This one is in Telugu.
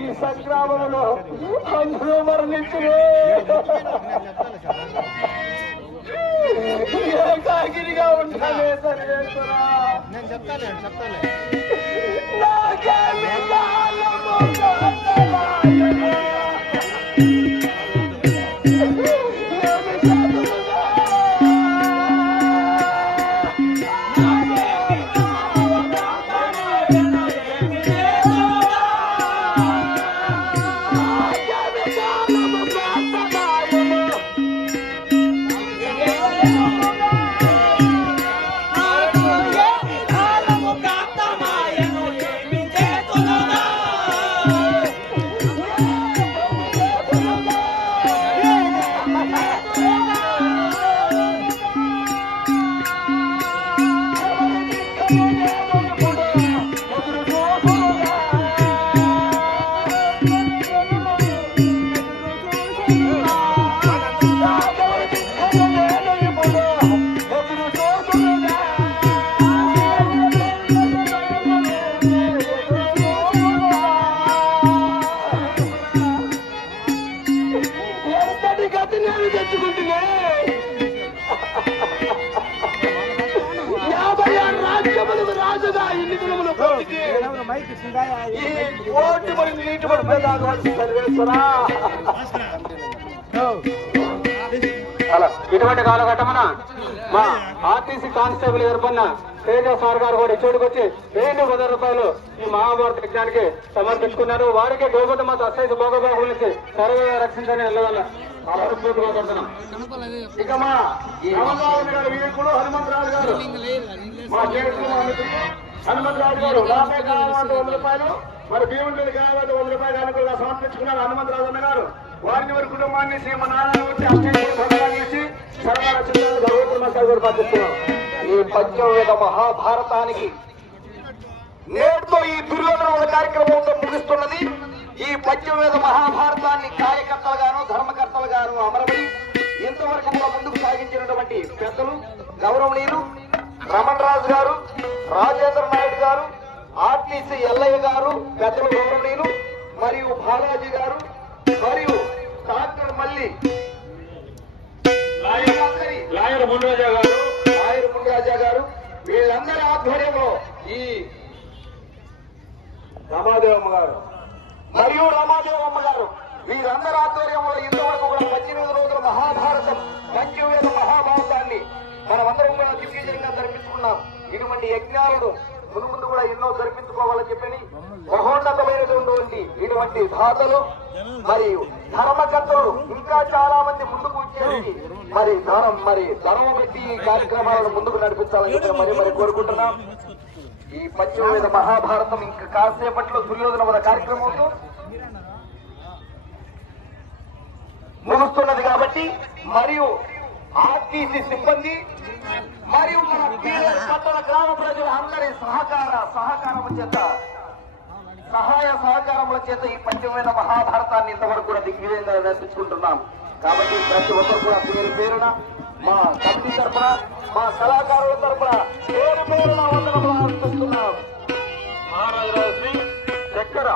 ఈ సంగ్రామంలో అందరూ మరణించరు. ఏకాకిరిగా ఉంటానే సర్వేశ్వరా. నేను చెప్తాలే తెచ్చుకుంటున్నా. 56 రాజ్యములకు రాజుగా ఇన్ని దినములు ఓటు పడి నీటి పడిపోయి సర్వేశ్వరా. అలా ఇటువంటి కాలఘట్టమున మా ఆర్టీసీ కానిస్టేబుల్ ఏర్పడిన తేజ సార్ గారు కూడా ఇచ్చోటికొచ్చి 1000 రూపాయలు ఈ మహాభారత యజ్ఞానికి సమర్పించుకున్నారు. వారికి గోగుట మాత అసైజ్ భోగబాబు నుంచి సర్వేగా రక్షించని వెళ్ళగల ఇక మా రామరాజు గారు వీరుకుడు హనుమంతరాజు గారు మా చేతులు హనుమంతరాజు గారు 100 రూపాయలు మరి భీముడి కావాలి 100 రూపాయలు అనుకుగా సమర్పించుకున్నారు. హనుమంతరాజు అన్న గారు వారిని వారి కుటుంబాన్ని శ్రీమ నారాయణ వచ్చి అక్షేసి సర్వ రక్షించాలని భగవంతుడు మసాలు కూడా ప్రార్థిస్తున్నాం. ఈ పంచవేద మహాభారతానికి నేటితో ఈ దుర్యోధన కార్యక్రమంతో ముగిస్తున్నది. ఈ పంచవేద మహాభారతాన్ని కార్యకర్తలుగాను ధర్మకర్తలుగాను అమరబడి ఇంతవరకు కూడా ముందుకు సాగించినటువంటి పెద్దలు గౌరవనీయులు రమణ్ రాజు గారు, రాజేంద్ర నాయుడు గారు, ఆర్టీసీ ఎల్లయ్య గారు, పెద్దలు గౌరవనీయులు మరియు బాలాజీ గారు మరియు డాక్టర్ మల్లి లాయర్ మున్రాజా గారు వీళ్ళందరి ఆధ్వర్యంలో ఈ రమాదేవమ్మ గారు మరియు రమాదేవమ్మ గారు వీరందరి ఆధ్వర్యంలో ఇంతవరకు కూడా 18 రోజుల మహాభారతం పంచవేద మహాభారతాన్ని మనమందరం కూడా దిగ్విజయంగా జరిపించుకున్నాం. ఇటువంటి యజ్ఞాలను ముందు కూడా ఎన్నో జరిపించుకోవాలని చెప్పని మహోన్నతమైనటువంటి ఇటువంటి దాతలు మరియు ధర్మకర్తలు ఇంకా చాలా మంది ముందుకు వచ్చేసి మరి ధర్మ పెట్టి ఈ కార్యక్రమాలను ముందుకు నడిపించాలని చెప్పి మరి కోరుకుంటున్నాం. ఈ పంచవేద మహాభారతం ఇంకా కాసేపట్లో దుర్యోధన వద కార్యక్రమంతో ముగుస్తున్నది కాబట్టి మరియు ఆర్టీసీ సిబ్బంది మరియు మన పట్టణ గ్రామ ప్రజల అందరి సహాయ సహకారముల చేత ఈ పంచవేద మహాభారతాన్ని ఇంతవరకు కూడా దిగ్విజయంగా నడిపించుకుంటున్నాం. కాబట్టి ప్రతి ఒక్కరు కూడా పేరున మా కమిటీ తరఫున మా కళాకారుల తరఫున పేరున వందనములు అర్పిస్తున్నాం. మహారాజు శ్రీ చక్కెర